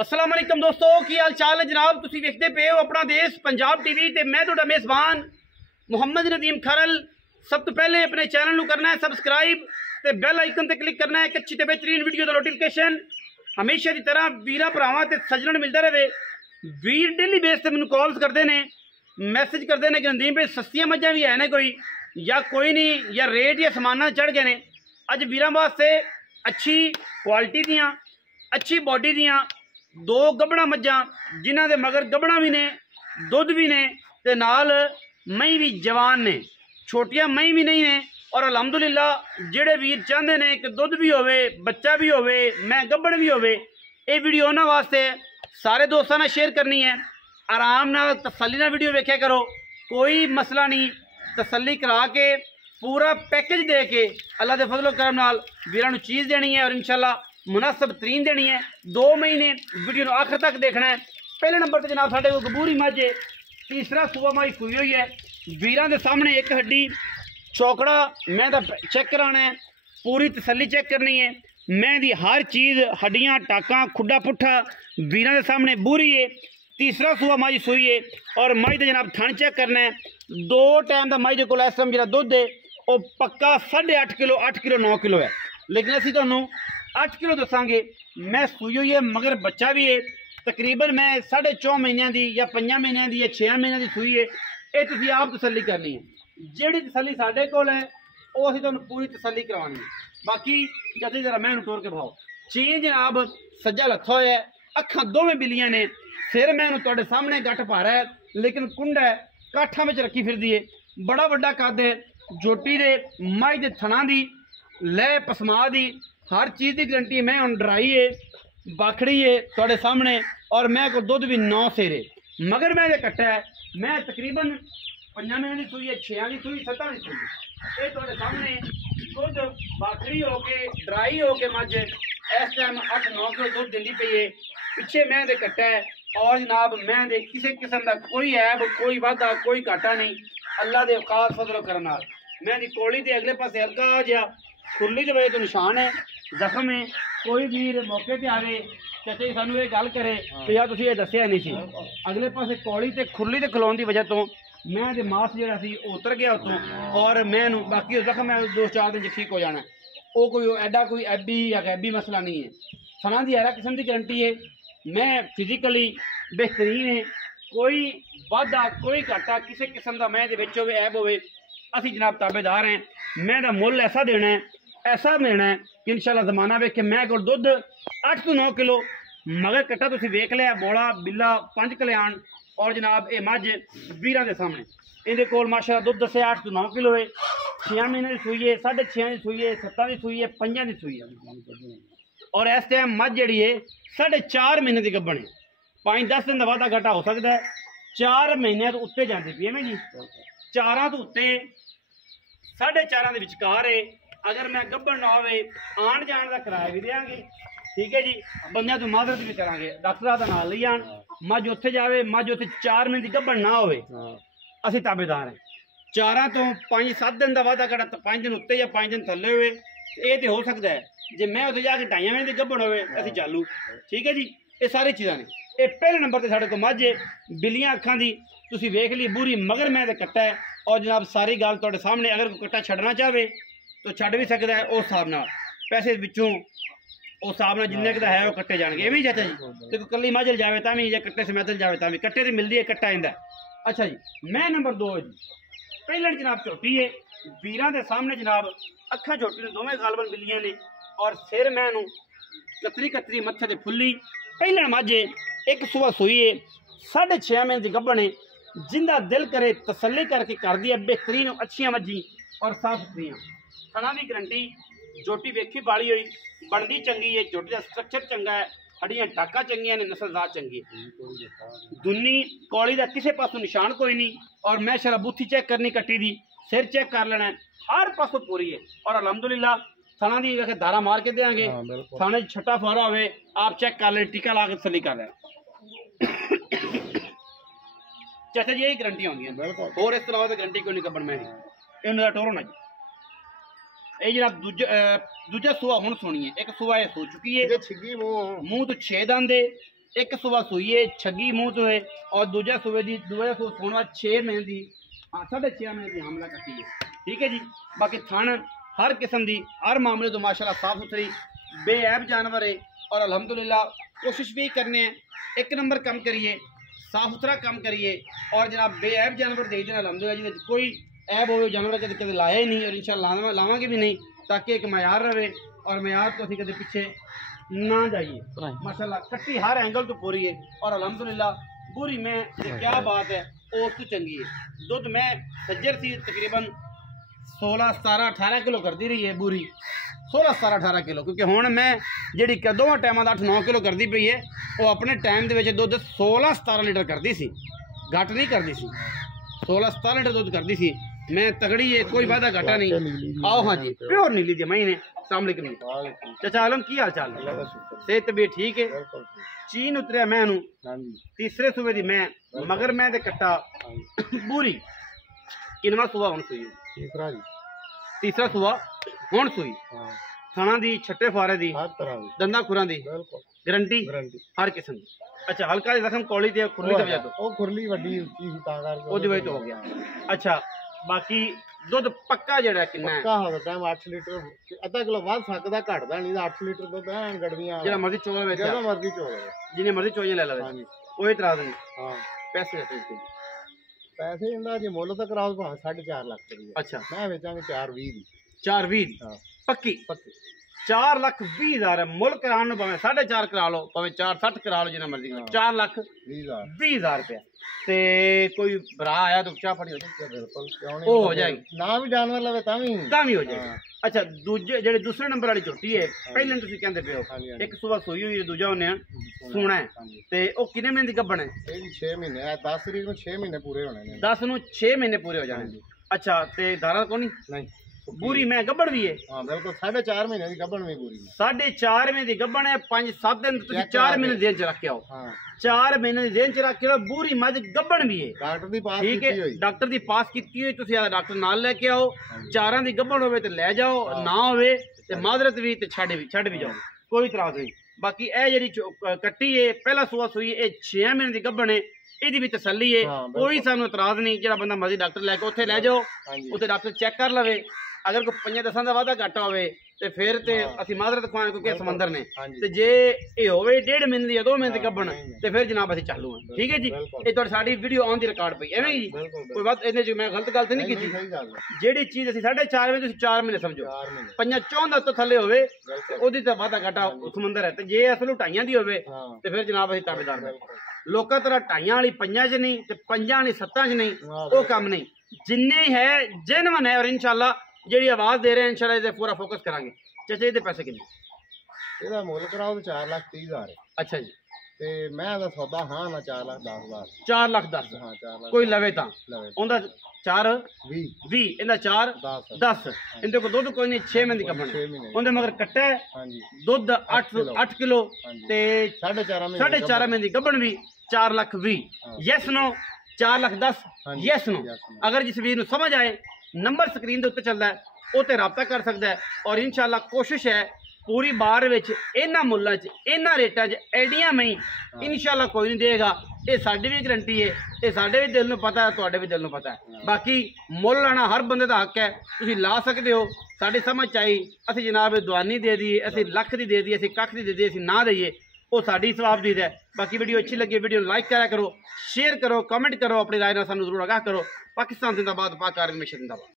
अस्सलाम वालेकुम दोस्तों, की हाल चाल है जनाब। तुसी देखते पे हो अपना देश पंजाब टीवी ते मैं तुहाडा मेज़बान मुहम्मद नदीम खरल। सब तो पहले अपने चैनल नू करना है सबसक्राइब ते बेल आइकन ते क्लिक करना है एक अच्छी ते बेहतरीन वीडियो दा नोटिफिकेशन हमेशा की तरह वीरां भरावां ते सज्जणां मिलता रहे। वीर डेली बेस ते मैनूं कॉल्स करते हैं, मैसेज करते हैं कि नदीम भाई सस्तियां मझां भी है ने कोई या कोई नहीं, या रेट या समाना चढ़ गए ने। अज वीरां वास्ते अच्छी क्वालिटी दियां अच्छी बॉडी दियां दो गबड़ा मझां जिन्हां दे मगर गबड़ा भी ने, दुध भी ने ते नाल मई भी जवान ने, छोटियां मई भी नहीं ने। और अलहमदुलिल्ला जेड़े वीर चाहते हैं कि दुध भी होवे, बच्चा भी होवे, मैं गबड़ भी होवे, ये वीडियो उन्हां वास्ते सारे दोस्तों ने शेयर करनी है। आराम नाल तसल्ली नाल वीडियो वेख्या करो, कोई मसला नहीं। तसल्ली करा के पूरा पैकेज दे के अल्लाह के फजलो करम नाल वीरां नूं चीज़ देनी है और इंशाल्लाह मुनासिब तरीन देनी है। 2 महीने वीडियो को आखिर तक देखना है। पहले नंबर पर जनाब साढ़े को गबूरी मझ है, तीसरा सूआ माई सूई हुई है। वीरां दे सामने एक हड्डी चौकड़ा मैं तो चेक कराना है, पूरी तसल्ली चेक करनी है। मैं दी हर चीज़ हड्डियां टाका खुडा पुट्ठा वीरां दे सामने बूरी है। तीसरा सूआ माई सूई है और माई का जनाब थन चेक करना है। 2 टाइम का माई के कोल इस टाइम जो दुध है वो पक्का 8.5 किलो 8 किलो 9 किलो है, लेकिन असी तुहानूं 8 किलो दसांगे। मैं सूई हुई है मगर बच्चा भी है। तकरीबन मैं 4.5 महीनों की या 5 महीनों की या 6 महीनों की सूई है। ये तुसीं आप तसल्ली करनी है। जिहड़ी तसल्ली साडे कोल है वो असीं तुहानूं पूरी तसल्ली करवानी है। बाकी जैसे जरा मैं टोर के भाओ चीन जनाब सज्जा लत्था होया है, अखां दोवें बिलियां ने, सिर मैं तुहाडे सामने गट भारा है लेकिन कुंडा है काठा में रखी फिरदी है। बड़ा वड्डा कद है, जोटी दे माई दे थना दी लह पसमा दी हर चीज़ की गारंटी है। मैं हम ड्राई है बाखड़ी है थोड़े सामने और मैं को दुध भी 9 सेरे मगर मैं कट्टा है। मैं तकरीबन 5 महीने की सूई है, 6 की सूई 7 की सूई ये थोड़े सामने दुध बाखड़ी होके ड्राई होके मझ इस टाइम 8-9 किलो दुध दिंदी पई है। पिछे मैं दे कट्टा है और जनाब मैं दे किसी किस्म का कोई ऐब कोई वाधा कोई घाटा नहीं। अल्लाह के खास फजलो करन नाल मैं दी कोली ते अगले पासे हल्का जिहा खुरली के वजह तो निशान है, जख्म है। कोई वीर मौके पर आवे चाचे सानू ये गल करे कि यार तुसीं ये दस्सिया नहीं सी, अगले पासे कौली ते खुरली ते खलोन की वजह तो मैं दे मास जिहड़ा सी उतर गया उतों और मैं बाकी जख्म है 2-4 दिन ठीक हो जाना। वो कोई एडा कोई एबी या गैबी मसला नहीं है। थना की हर किस्म की गारंटी है। मैं फिजिकली बेहतरीन है, कोई वाधा कोई घाटा किसी किस्म का मैं होवे ऐब होवे असी जनाब ताबेदार हैं। मैं दा मुल ऐसा देना है ऐसा देना है कि इंशाल्लाह ज़माना वेख के मैं को दुध 8 to 9 किलो मगर कट्टा तुसीं वेख लिया बोला बिल्ला 5 कल्याण और जनाब ये मझ वीरां दे सामने इहदे कोल माशाअल्लाह दुध दसे 8 to 9 किलो है। 6 महीने की सूई है, 6.5 की सूई है, 7 की सूई है, 5 की सूई है और इस टाइम मझ जी है 4.5 महीने की गब्बण है। 5-10 दिन का वाधा घाटा हो सकता है। 4 महीने तो उत्ते जाती पी है ना जी, 4 तो उत्ते 4.5 के विचकार है। अगर मैं गब्बण ना होवे आन जान का किराया भी देंगे, ठीक है जी, बंदे तो मादरत भी करांगे, डॉक्टर का नाल ले आन मझ उत्थे जावे मझ उत्थे 4 महीने की गब्बण ना होवे असी ताबेदार हैं। 4 तो 5-7 दिन का वाधा घाटा 5 दिन उत्ते या 5 दिन थल्ले होवे ये तो हो सकता है। जे मैं उत्थे जाके 2.5 महीने की गब्बण होवे असी चालू, ठीक है जी। ये सारी चीज़ां ने। ये पहले नंबर पर साढ़े को मझ है बिलियां अखां दी तुसीं वेख ली बूरी मगर मैं तो कट्टा है और जनाब सारी गल तुहाडे सामने। अगर कोई कट्टा छड्डना चाहे तो छड्ड भी सकता है उस हिसाब नाल, पैसे विचों उस हिसाब नाल जिन्ने का है वो कट्टे जाएंगे। ये भी चाचा जी तो कल्ली मझ जाए तो भी या कट्टे समेत जाए तो भी कट्टे तो मिलती है कट्टा आंदा। अच्छा जी मैं नंबर 2 है जी। पहले जनाब झोटी है वीरां दे सामने जनाब अखां झोटी ने दोवें गालबन बिल्लियां ने और सिर मैनू कतरी कतरी मत्थे ते फुल्ली। पहले मझ एक सुबह सूई है 6.5 महीने की गब्बण है। जिंदा दिल करे तसल्ली करके कर दी है बेहतरीन अच्छियां मझी और साफ सुथरियां थना की गारंटी। जोटी वेखी बाली हुई बनती चंगी है, जोटी का स्ट्रक्चर चंगा है, हड्डियां टाका चंगियां ने, नस्लदार चंगी है, दुन्नी कौली का किसी पासों निशान कोई नहीं। और मैं शरा बूथी चेक करनी कट्टी दी, सिर चेक कर लेना है, हर पासों पूरी है। और अलहमदुलिल्लाह थाना दी अगर धारा मार के देंगे थाने छट्टा फुहारा हो आप चेक कर ले, टीका ला के तसल्ली कर लें। चाचा जी यही गारंटी होंगी और इस तरह गारंटी कोई नहीं गब्बण मैं नहीं टोर होना जी। ये जनाब दूजा सूआ हुण सुनिए, एक सूआ ये सो चुकी है, मुंह तो 6 दंद है, एक सुबह सूई है छगी मुँह तो है और दूजा सूबे की दूजा सूबा सोने वाला 6 महीने की 6.5 महीने की हमला कटी है। ठीक है जी। बाकी थन हर किस्म की हर मामले तो माशाल्लाह साफ सुथरी बेऐब जानवर है और अल्हम्दुलिल्लाह कोशिश भी करने हैं एक नंबर काम करिए साफ सुथरा काम करिए और जनाब बेऐब जानवर दे देना अल्हम्दुलिल्लाह जी कोई ऐब हो जानवर कभी कभी लाया ही नहीं और इंशाल्लाह लावांगे भी नहीं ताकि एक मैार रहे और मैार तो अभी कभी पीछे ना जाइए। माशाल्लाह कट्टी हर एंगल तो पूरी है और अल्हम्दुलिल्लाह बुरी में क्या बात है उस तो चंगी है। दुध में सज्जर सी तकरीबन 16 17 18 किलो कर दी रही है बुरी 16 17 18 किलो क्योंकि हुण मैं जी दोवां टाइमां दा 8 9 किलो करती पई है वो अपने टाइम के दुध 16 17 लीटर करती सी घट नहीं करती सी 16 17 लीटर दुध करती सी। मैं तगड़ी है कोई वादा घाटा नहीं। आओ हाँ जी प्योर नीली दी मई ने सामने चाचा आलम की हाल चाल सेहत भी ठीक है। चीन उतरिया मैं तीसरे सूबे दी मैं मगर मैं कट्टा बुरी किनवा सूबा हुण सूई तीसरा सूबा हुण सूई थाना दी छट्टे फारे दी दंदा खुरा दी गारंटी हर किस्म दी। अच्छा हल्का जख्म कौली ते खुरली दी वजह तो खुरली वड्डी उच्ची सी तां करके ओदी वजह तो हो गया। अच्छा बाकी दुध पक्का जड़ा किन्ना है पक्का होगा टाइम 8 लीटर आधा किलो वध सकदा घटदा नहीं 8 लीटर दुध है गड़वियां जेड़ा मर्जी चोला वेच जेड़ा मर्जी चोला जिने मर्जी चोइयां ले लवे। हां जी कोई इतराज नहीं। हां पैसे पैसे इंदा जे मुੱਲ तो कराओ भावे 4.5 लाख रुपया। अच्छा मैं बेचांगे 420 दी 420 हां पक्की 4,20,000 मुੱਲ कराने भावे 4.5 करा लो भावे 4.60 करा लो जिना मर्जी 4,20,000 रुपया ते कोई भरा आया तो चाह फड़ी हो जाएगी ना भी जानवर लवे तावी हो जाएगी। अच्छा दूजे जेडे दूसरे नंबर वाली झोटी है पहले तुसीं कहंदे पे हो एक सुबह सूई हुई दूजा होने सुना है ते ओ किने महीने दी गब्बन है 6 महीने है 10 तरीक ਨੂੰ 6 महीने पूरे होने ने 10 ਨੂੰ 6 महीने पूरे हो जाने। अच्छा ते दारा कोनी नहीं बुरी मैं गब्बन भी है। हां बिल्कुल 4.5 महीने दी गब्बन भी पूरी 4.5 महीने दी गब्बन है 5 7 दिन तुसीं 4 महीने देन च रख के आओ। हां 4 महीने दी देन च रख के बुरी मझ गब्बन भी है डॉक्टर दी पास कीती होई डॉक्टर दी पास कीती होई तुसीं डॉक्टर नाल लेके आओ चारां दी गब्बन होवे ते ले जाओ ना होवे ते मादरत भी ते छड़ भी जाओ कोई इतराज नहीं। बाकी ए जेहड़ी कट्टी है पहला सूआ सूई ए 6 महीने दी गब्बन है ਇਹਦੀ भी तसल्ली है कोई सानू इतराज नहीं जो बंदा मर्जी डॉक्टर लैके उत्थे ले जाओ उत्थे डॉक्टर चेक कर लवे अगर कोई 5-10 का वाधा घाटा होवे ते फिर ते असीं मादरत खुआने क्योंकि समंदर ने ते जे ये होवे 1.5 महीने दी या 2 महीने दी गब्बन ते फिर जनाब असीं चालू हैं। ठीक है जी ये तुहाडी साडी वीडियो ऑन दी रिकॉर्ड पई एवें जी कोई बात इहदे च मैं गलत गल ते नहीं कीती जेहड़ी चीज असीं 4.5 महीने तुसीं 4 महीने समझो 5-4 तो थल्ले होवे ते ओदी ते वाधा घाटा समंदर है ते जे असल ढाइयां दी होवे ते फिर जनाब असीं ताबेदार हैं। लोकां तरह ढाइयां वाली 5 च नहीं ते 5 वाली 7 च नहीं वो काम नहीं जिन्ने है जेनवन है और इंशाल्लाह जेडी आवाज दे रहे हैं इंशाल्लाह इहदे पूरा फोकस करांगे। चाचा इहदे पैसे किन्ने ਇਹਦਾ ਮੁੱਲ ਕਰਾਓ ਤੇ 4,30,000 ਹੈ। ਅੱਛਾ ਜੀ ਤੇ ਮੈਂ ਦਾ ਸੌਦਾ ਹਾਂ ਨਾ 4,10,000 4,10,000 ਹਾਂ 4,00,000 ਕੋਈ ਲਵੇ ਤਾਂ ਉਹਦਾ 4,20 ਇਹਦਾ 4,10 ਇਹਦੇ ਕੋਲ ਦੁੱਧ ਕੋਈ ਨਹੀਂ 6 ਮਹੀਨੇ ਦੀ ਕੱਪਣ ਉਹਦੇ ਮਗਰ ਕੱਟਾ ਹਾਂਜੀ ਦੁੱਧ 8 ਕਿਲੋ ਤੇ 4.5 ਮਹੀਨੇ ਦੀ ਕੱਪਣ ਵੀ 4,20 ਯੈਸ ਨੋ 4,10 ਯੈਸ ਨੋ। अगर जिस वीर ਨੂੰ समझ आए नंबर स्क्रीन के उत्ते चलता है वो तो रबता कर सकता है और इंशाल्लाह कोशिश है पूरी बार इन्होंने मुल्लों इन्होंने रेटा एडियां मई इंशाल्लाह कोई नहीं देगा। ये साडी भी गारंटी है ये साडे भी दिल में पता है तुहाडे भी दिल में पता है। बाकी मुल लाना हर बंदे का हक है तुसीं ला सकते हो साडी समझ आई असीं जनाब दवानी दे दी असीं लख दी दे दी असीं कख दी दे दी असीं ना दईए वो साडी सवाब दी है। बाकी वीडियो अच्छी लगी वीडियो लाइक करा करो शेयर करो कमेंट करो अपनी राय नाल सानूं जरूर आगाह करो। पाकिस्तान जिंदाबाद पाक आर्मी हमेशा जिंदाबाद।